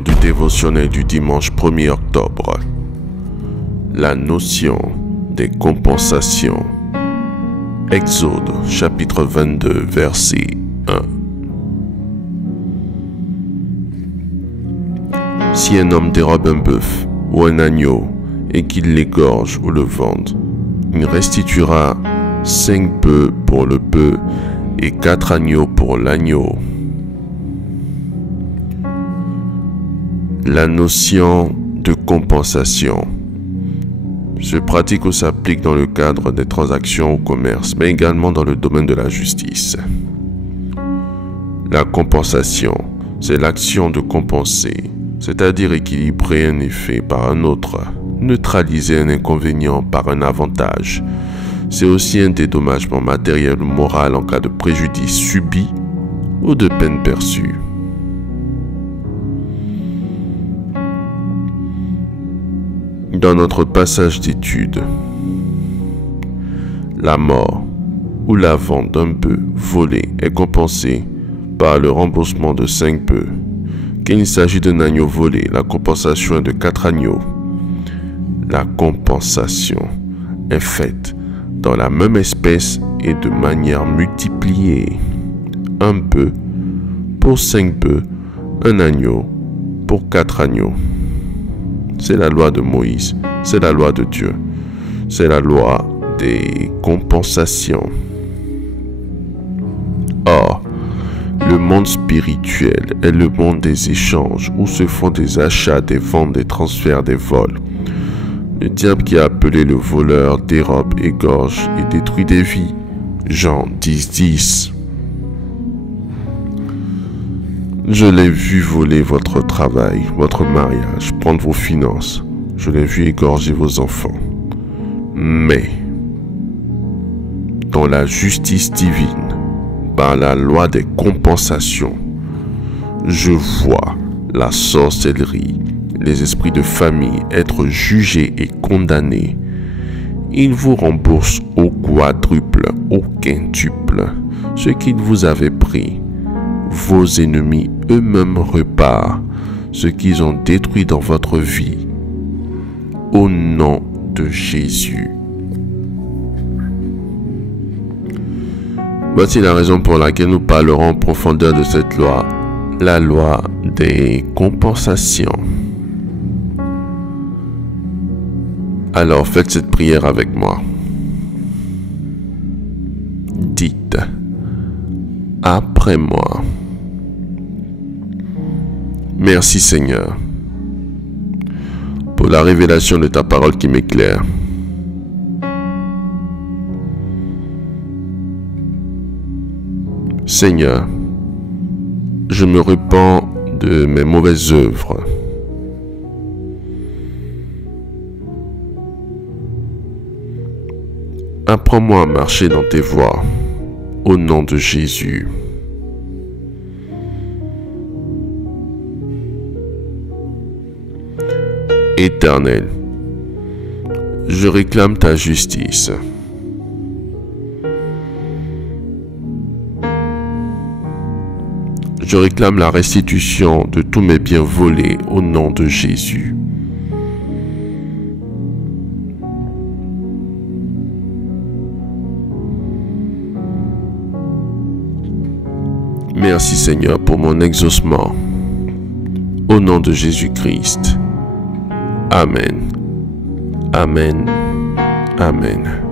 Du dévotionnel du dimanche 1er octobre. La notion des compensations. Exode chapitre 22 verset 1. Si un homme dérobe un bœuf ou un agneau et qu'il l'égorge ou le vende, il restituera 5 bœufs pour le bœuf et 4 agneaux pour l'agneau. La notion de compensation se pratique ou s'applique dans le cadre des transactions au commerce, mais également dans le domaine de la justice. La compensation, c'est l'action de compenser, c'est-à-dire équilibrer un effet par un autre, neutraliser un inconvénient par un avantage. C'est aussi un dédommagement matériel ou moral en cas de préjudice subi ou de peine perçue. Dans notre passage d'étude, la mort ou la vente d'un bœuf volé est compensée par le remboursement de 5 bœufs. Qu'il s'agit d'un agneau volé, la compensation est de 4 agneaux. La compensation est faite dans la même espèce et de manière multipliée. Un bœuf pour 5 bœufs, un agneau pour 4 agneaux. C'est la loi de Moïse, c'est la loi de Dieu, c'est la loi des compensations. Or, le monde spirituel est le monde des échanges où se font des achats, des ventes, des transferts, des vols. Le diable qui a appelé le voleur dérobe, égorge et détruit des vies. Jean 10:10. Je l'ai vu voler votre travail, votre mariage, prendre vos finances. Je l'ai vu égorger vos enfants. Mais, dans la justice divine, par la loi des compensations, je vois la sorcellerie, les esprits de famille être jugés et condamnés. Ils vous remboursent au quadruple, au quintuple, ce qu'ils vous avaient pris. Vos ennemis eux-mêmes repartent ce qu'ils ont détruit dans votre vie. Au nom de Jésus. Voici la raison pour laquelle nous parlerons en profondeur de cette loi, la loi des compensations. Alors faites cette prière avec moi. Dites après moi. Merci Seigneur pour la révélation de ta parole qui m'éclaire. Seigneur, je me repens de mes mauvaises œuvres. Apprends-moi à marcher dans tes voies, au nom de Jésus. Éternel, je réclame ta justice. Je réclame la restitution de tous mes biens volés au nom de Jésus. Merci Seigneur pour mon exaucement. Au nom de Jésus-Christ. Amen. Amen. Amen.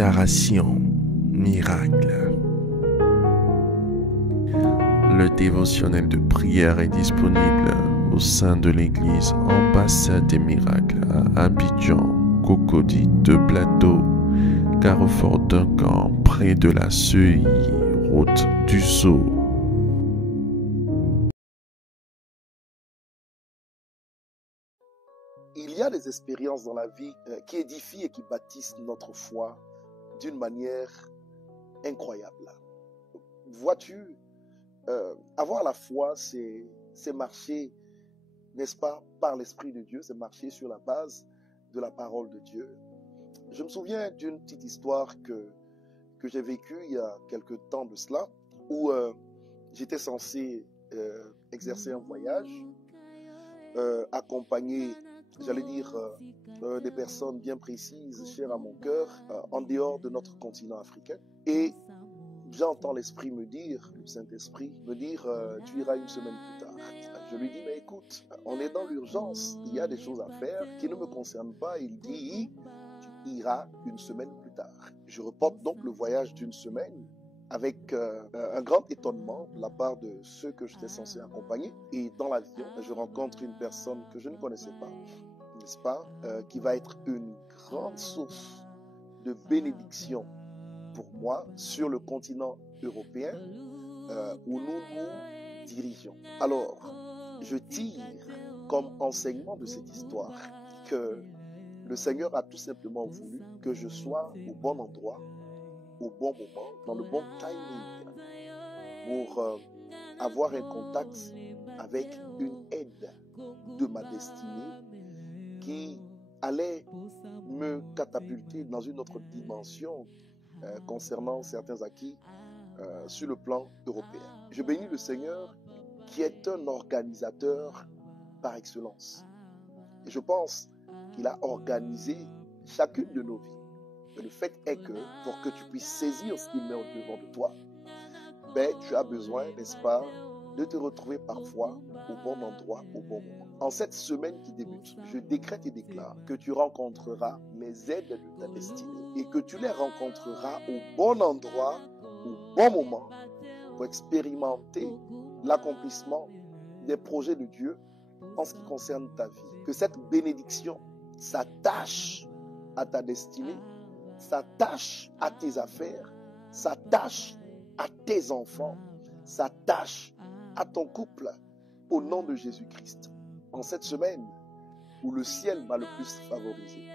Déclaration miracle. Le dévotionnel de prière est disponible au sein de l'église Ambassade des Miracles à Abidjan, Cocody, 2 Plateaux, Carrefour Duncan, près de la Seuilly, route du Sceau. Il y a des expériences dans la vie qui édifient et qui bâtissent notre foi d'une manière incroyable. Vois-tu, avoir la foi, c'est marcher, n'est-ce pas, par l'Esprit de Dieu, c'est marcher sur la base de la parole de Dieu. Je me souviens d'une petite histoire que j'ai vécue il y a quelque temps de cela, où j'étais censé exercer un voyage, accompagné, j'allais dire, des personnes bien précises, chères à mon cœur, en dehors de notre continent africain. Et j'entends l'Esprit me dire, le Saint-Esprit me dire, tu iras une semaine plus tard. Je lui dis, mais écoute, on est dans l'urgence, il y a des choses à faire qui ne me concernent pas. Il dit, tu iras une semaine plus tard. Je reporte donc le voyage d'une semaine avec un grand étonnement de la part de ceux que j'étais censé accompagner. Et dans l'avion, je rencontre une personne que je ne connaissais pas, n'est-ce pas, qui va être une grande source de bénédiction pour moi sur le continent européen où nous nous dirigeons. Alors, je tire comme enseignement de cette histoire que le Seigneur a tout simplement voulu que je sois au bon endroit, au bon moment, dans le bon timing, pour avoir un contact avec une aide de ma destinée qui allait me catapulter dans une autre dimension concernant certains acquis sur le plan européen. Je bénis le Seigneur qui est un organisateur par excellence. Et je pense qu'il a organisé chacune de nos vies. Et le fait est que pour que tu puisses saisir ce qu'il met au-devant de toi, tu as besoin, n'est-ce pas, de te retrouver parfois au bon endroit, au bon moment. En cette semaine qui débute, je décrète et déclare que tu rencontreras les aides de ta destinée et que tu les rencontreras au bon endroit, au bon moment, pour expérimenter l'accomplissement des projets de Dieu en ce qui concerne ta vie. Que cette bénédiction s'attache à ta destinée, s'attache à tes affaires, s'attache à tes enfants, s'attache à ton couple au nom de Jésus-Christ. En cette semaine où le ciel m'a le plus favorisé,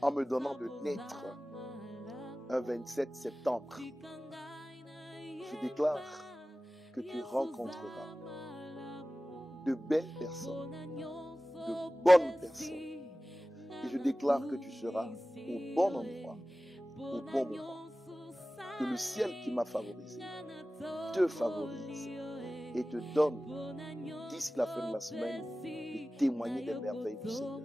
en me donnant de naître un 27 septembre, je déclare que tu rencontreras de belles personnes, de bonnes personnes. Et je déclare que tu seras au bon endroit, au bon moment. Que le ciel qui m'a favorisé te favorise et te donne, d'ici la fin de la semaine, de témoigner des merveilles du Seigneur.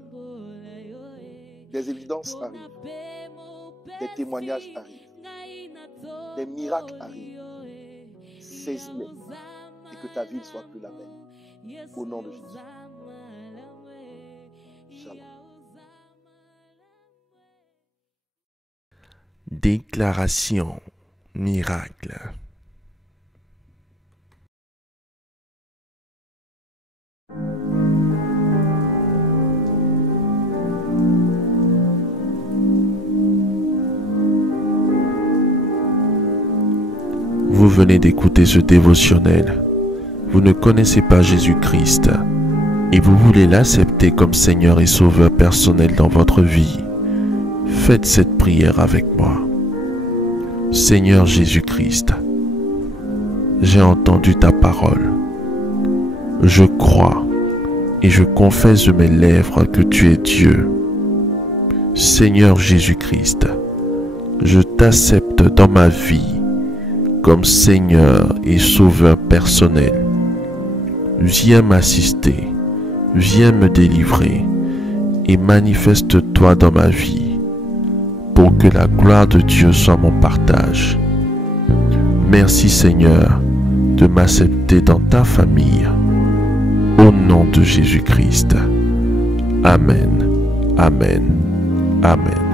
Des évidences arrivent, des témoignages arrivent, des miracles arrivent. Saisis-les et que ta vie ne soit plus la même. Au nom de Jésus. Shalom. Déclaration miracle. Vous venez d'écouter ce dévotionnel. Vous ne connaissez pas Jésus-Christ et vous voulez l'accepter comme Seigneur et Sauveur personnel dans votre vie. Faites cette prière avec moi. Seigneur Jésus-Christ, j'ai entendu ta parole. Je crois et je confesse de mes lèvres que tu es Dieu. Seigneur Jésus-Christ, je t'accepte dans ma vie comme Seigneur et Sauveur personnel. Viens m'assister, viens me délivrer et manifeste-toi dans ma vie pour que la gloire de Dieu soit mon partage. Merci Seigneur de m'accepter dans ta famille. Au nom de Jésus-Christ. Amen. Amen. Amen.